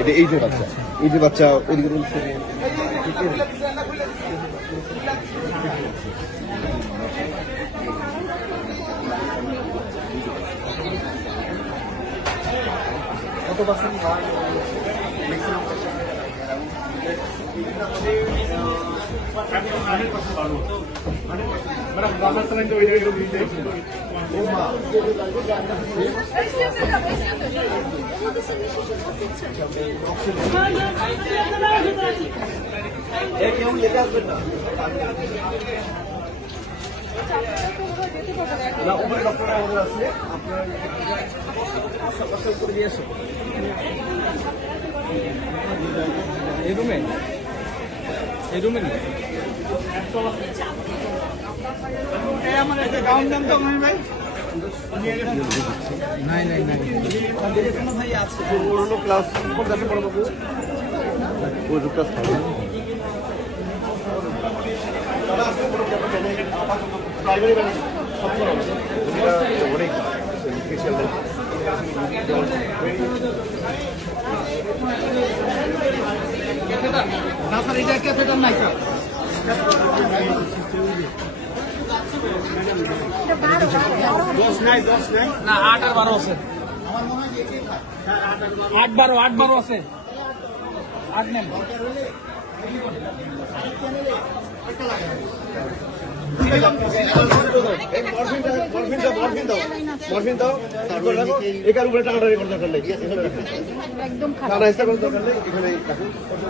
এটা এই যে বাচ্চা। এই যে বাচ্চা, ওদিকে বলছে কত পার্সেন্ট কেউ যেতে আসবেন না না উপরে ডক্টররা আমাদের আছে আপনার আশেপাশে উপরে দিয়ে আসো এই রুমে? এই রুমে নেই? প্রাইমারি মানে অনেক স্পেশাল না স্যার এটা ক্যাথেটার নাই স্যার। দশ নাই দশ নাই। না বারো আছে। আট বারো আট বারো আছে। আট নেন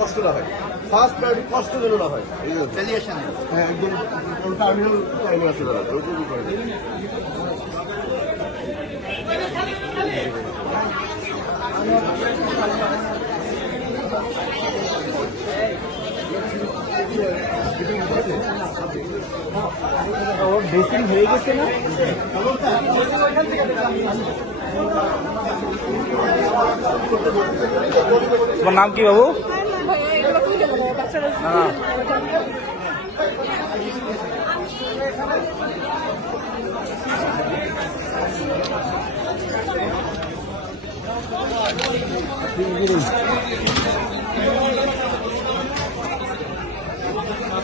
কষ্ট না হয় ফার্স্ট প্রায়োরিটি কষ্ট যেন না হয় হ্যাঁ একদম টার্মিনাল টার্মিনাল আছে দাদা ওই জন্য করে দিন। ড্রেসিং হয়ে গেছে না তোমার নাম কি বাবু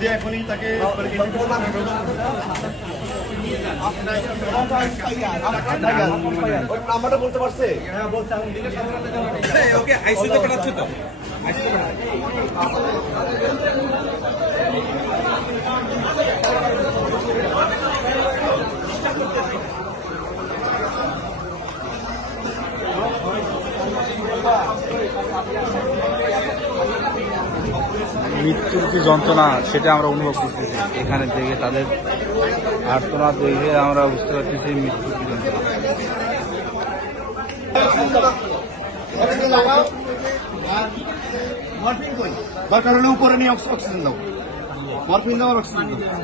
দিয়ে এখনই তাকে ওর নাম্বারটা বলতে পারছে? ওকে আইসিউতে পাঠাচ্ছে তো। মৃত্যুর যে যন্ত্রণা, সেটা আমরা অনুভব করতেছি। এখানে থেকে তাদের আর্তনাদ দেখে আমরা বুঝতে পারতেছি মৃত্যুর কি যন্ত্রণা। নিয়ে অক্স- অক্সিজেন দাও। মরফিন দাও অক্সিজেন দাও।